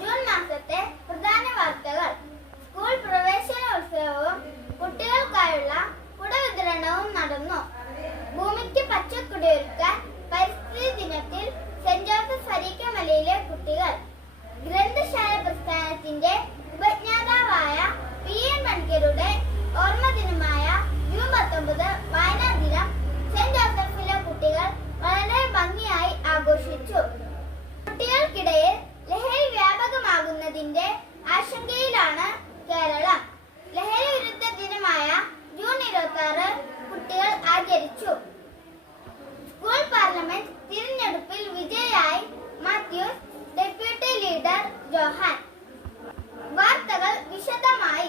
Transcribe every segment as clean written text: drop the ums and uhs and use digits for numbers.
June മാസത്തെ പ്രധാന വാർത്തകൾ. സ്കൂൾ പ്രവേശനോത്സവവും കുട്ടികൾക്കായുള്ള കുട വിതരണവും നടന്നു. ഭൂമിക്ക് പച്ചക്കുടിയൊരുക്കാൻ പരിസ്ഥിതി ദിനത്തിൽ സെന്റ് ജോസഫ് അരീക്കമലയിലെ കുട്ടികൾ. ഗ്രന്ഥശാല പ്രസ്ഥാനത്തിന്റെ ഉപജ്ഞാതാവായ പി.എൻ. പണിക്കരുടെ ഓർമ്മദിനമായ ജൂൺ 19 വായനാ ദിനം സെന്റ് ജോസഫിലെ കുട്ടികൾ വളരെ ഭംഗിയായി ആഘോഷിച്ചു. കുട്ടികൾക്കിടയിൽ ലഹരി വ്യാപകമാകുന്നതിന്റെ ആശങ്കയിലാണ് കേരളം. ലഹരി വിരുദ്ധ ദിനമായ ജൂൺ 26 കുട്ടികൾ ആചരിച്ചു. സ്കൂൾ പാർലമെന്റ് തിരഞ്ഞെടുപ്പിൽ വിജയിയായി മാത്യൂസ്, ഡെപ്യൂട്ടി ലീഡർ ജോഹാൻ. വാർത്തകൾ വിശദമായി.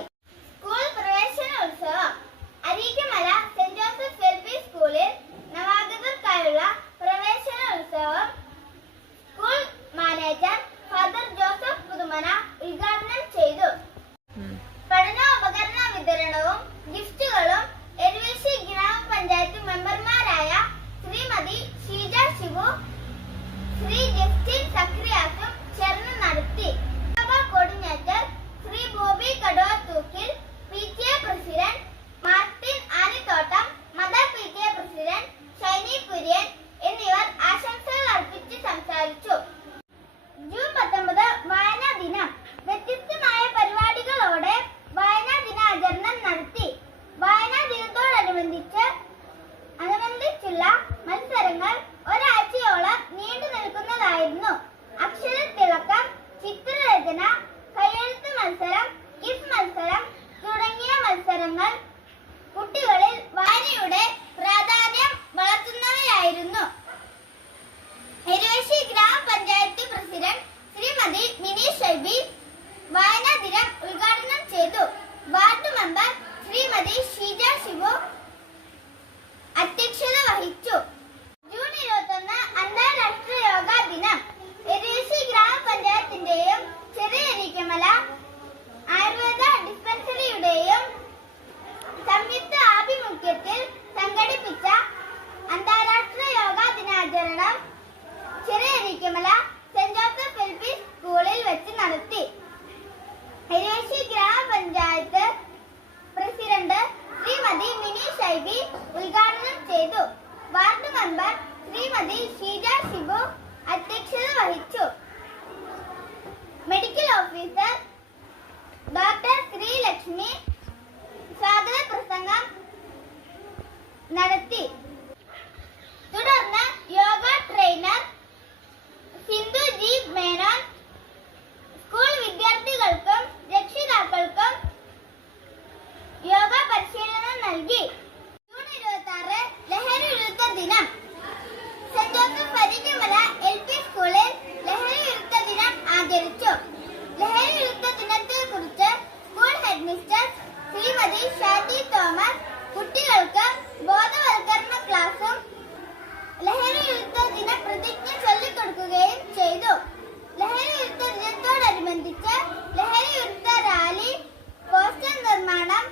സ്കൂൾ പ്രവേശനോത്സവം. Areekkamala saint Joseph LP. സ്കൂളിൽ നവാഗതർക്കായുള്ള പ്രവേശനോത്സവം school manager father Joseph Puthumana ഉദ്ഘാടനം ചെയ്തു. പഠനോപകരണ വിതരണവും ഗിഫ്റ്റുകളും എരുവേശി ഗ്രാമപഞ്ചായത്ത് മെമ്പർമാരായ ശ്രീമതി ഷീജ ശിവു, ശ്രീ ജസ്റ്റിൻ സക്രിയാസും ചേർന്ന് നടത്തി. കോർഡിനേറ്റർ ശ്രീ ബോബി കടോത്തൂക്കിൽ, PTA. President Martin Anithottam, mother PTA. President Shiny Kurian എന്നിവർ ആശംസകൾ അർപ്പിച്ച് സംസാരിച്ചു. ജൂൺ 19 വായനാ ദിനം. വ്യത്യസ്തമായ പരിപാടികളോടെ വായനാ ദിനാചരണം നടത്തി. വായനാ ദിനത്തോടനുബന്ധിച്ചുള്ള മത്സരങ്ങൾ ഒരാഴ്ചയോളം നീണ്ടു നിൽക്കുന്നതായിരുന്നു. അക്ഷരത്തിളക്കം, ചിത്രരചന, കയ്യെഴുത്ത് മത്സരം, ക്വിസ് മത്സരം തുടങ്ങിയ മത്സരങ്ങൾ കുട്ടികളിൽ വായനയുടെ പ്രാധാന്യം വളർത്തുന്നവയായിരുന്നു. എരുവേശി ഗ്രാമപഞ്ചായത്ത് പ്രസിഡന്റ് ശ്രീമതി മിനി ഷൈബി വായനാ ദിനം ഉദ്ഘാടനം ചെയ്തു. വാർഡ് മെമ്പർ ശ്രീമതി ഷീജ ശിവു അധ്യക്ഷത വഹിച്ചു. ജൂൺ 21 അന്താരാഷ്ട്ര യോഗാ ദിനം. എരുവേശി ഗ്രാമപഞ്ചായത്തിന്റെയും ചെറിയ അരീക്കമല ആയുർവേദ ഡിസ്പെൻസറിയുടെയും സംയുക്ത ആഭിമുഖ്യത്തിൽ സംഘടിപ്പിച്ച അന്താരാഷ്ട്ര യോഗാ ദിനാചരണം ചെറിയ അരീക്കമല സെന്റ് ജോസഫ് എൽ.പി. സ്കൂളിൽ വെച്ച് നടത്തി. എരുവേശി ഗ്രാമപഞ്ചായത്ത് പ്രസിഡന്റ് ശ്രീമതി മിനി ഷൈബി ഉദ്ഘാടനം ചെയ്തു. വാർഡ് മെമ്പർ ശ്രീമതി ഷീജ ശിബു അധ്യക്ഷത വഹിച്ചു. മെഡിക്കൽ ഓഫീസർ ഡോക്ടർ ശ്രീലക്ഷ്മി സ്വാഗത പ്രസംഗം നടത്തി. തുടർന്ന് yoga trainer Sindhu G Menon school വിദ്യാർത്ഥികൾക്കും രക്ഷിതാക്കൾക്കും യോഗ പരിശീലനം നൽകി. ജൂൺ 26 ലഹരി വിരുദ്ധ ദിനം. Saint Joseph Areekkamala LP. സ്കൂളിൽ ലഹരി വിരുദ്ധ ദിനം ആചരിച്ചു. ലഹരി വിരുദ്ധ ദിനത്തെക്കുറിച്ച് സ്കൂൾ ഹെഡ്മിസ്റ്റർ ശ്രീമതി ഷാജി തോമസ് കുട്ടികൾക്ക് ബോധവൽക്കരണ ക്ലാസും ലഹരി വിരുദ്ധ ദിന പ്രതിജ്ഞ ചൊല്ലിക്കൊടുക്കുകയും ചെയ്തു. ലഹരി വിരുദ്ധ ദിനത്തോടനുബന്ധിച്ച് ലഹരി വിരുദ്ധ റാലി, പോസ്റ്റർ നിർമ്മാണം,